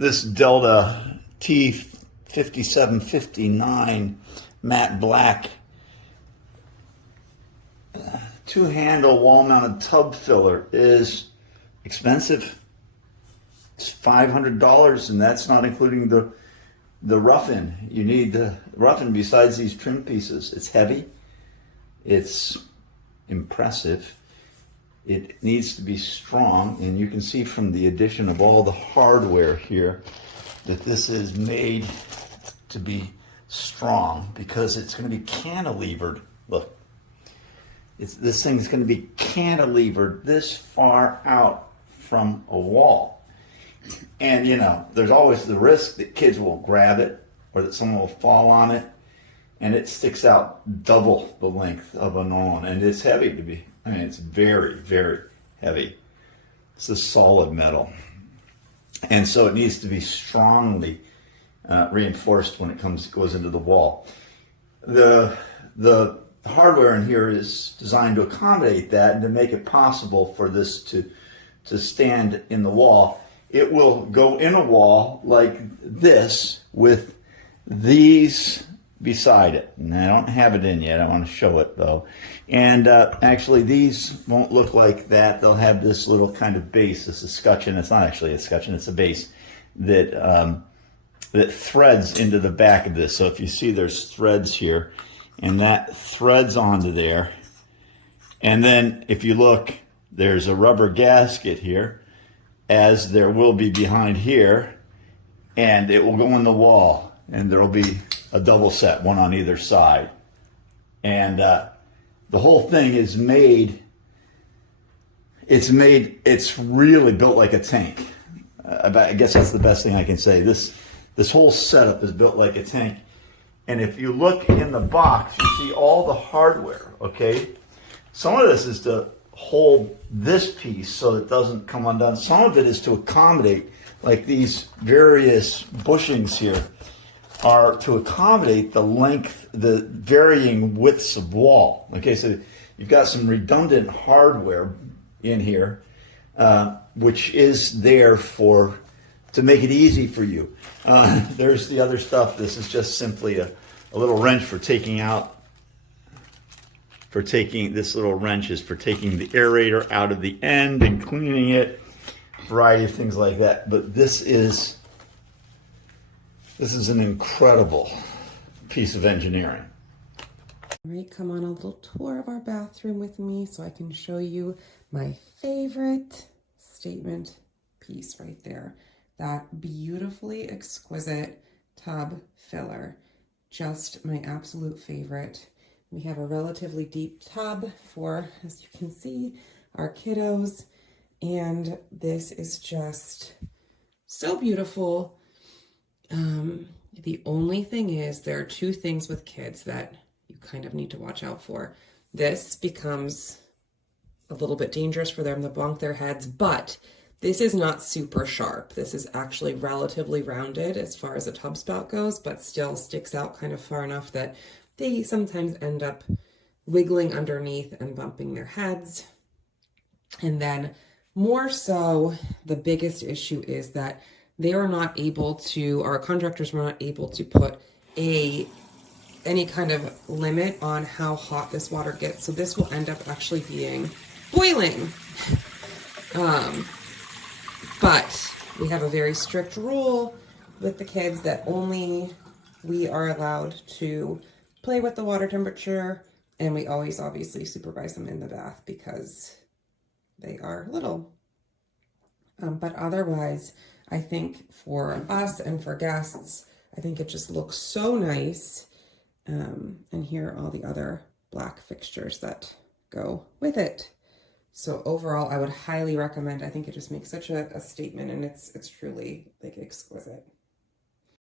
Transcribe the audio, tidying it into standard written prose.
This Delta T5759 matte black two-handle wall-mounted tub filler is expensive. It's $500, and that's not including the rough-in. You need the rough-in besides these trim pieces. It's heavy. It's impressive. It needs to be strong, and you can see from the addition of all the hardware here that this is made to be strong because it's going to be cantilevered. Look, this thing is going to be cantilevered this far out from a wall. And you know, there's always the risk that kids will grab it or that someone will fall on it, and it sticks out double the length of a normal one. And it's heavy to be, I mean, it's very, very heavy. It's a solid metal. And so it needs to be strongly reinforced when it goes into the wall. The hardware in here is designed to accommodate that and to make it possible for this to stand in the wall. It will go in a wall like this with these beside it. And I don't have it in yet. I want to show it though. And actually these won't look like that. They'll have this little kind of base, this escutcheon. It's not actually a escutcheon, it's a base that that threads into the back of this. So if you see there's threads here, and that threads onto there. And then if you look, there's a rubber gasket here, as there will be behind here, and it will go in the wall, and there will be a double set, one on either side. And the whole thing is made, it's really built like a tank. I guess that's the best thing I can say. This whole setup is built like a tank. And if you look in the box, you see all the hardware, okay? Some of this is to hold this piece so it doesn't come undone. Some of it is to accommodate, like these various bushings here are to accommodate the length, the varying widths of wall. Okay, so you've got some redundant hardware in here, which is there to make it easy for you. There's the other stuff. This is just simply a little wrench for taking this little wrench is for taking the aerator out of the end and cleaning it, variety of things like that. But this is an incredible piece of engineering. All right, come on a little tour of our bathroom with me so I can show you my favorite statement piece right there. That beautifully exquisite tub filler. Just my absolute favorite. We have a relatively deep tub for, as you can see, our kiddos. And this is just so beautiful. The only thing is there are two things with kids that you kind of need to watch out for. This becomes a little bit dangerous for them to bonk their heads, but this is not super sharp. This is actually relatively rounded as far as a tub spout goes, but still sticks out kind of far enough that they sometimes end up wiggling underneath and bumping their heads. And then more so, the biggest issue is that they are not able to, our contractors were not able to put any kind of limit on how hot this water gets. So this will end up actually being boiling. But we have a very strict rule with the kids that only we are allowed to play with the water temperature, and we always obviously supervise them in the bath because they are little. But otherwise, I think for us and for guests, I think it just looks so nice. And here are all the other black fixtures that go with it. So overall, I would highly recommend. I think it just makes such a statement, and it's truly like exquisite.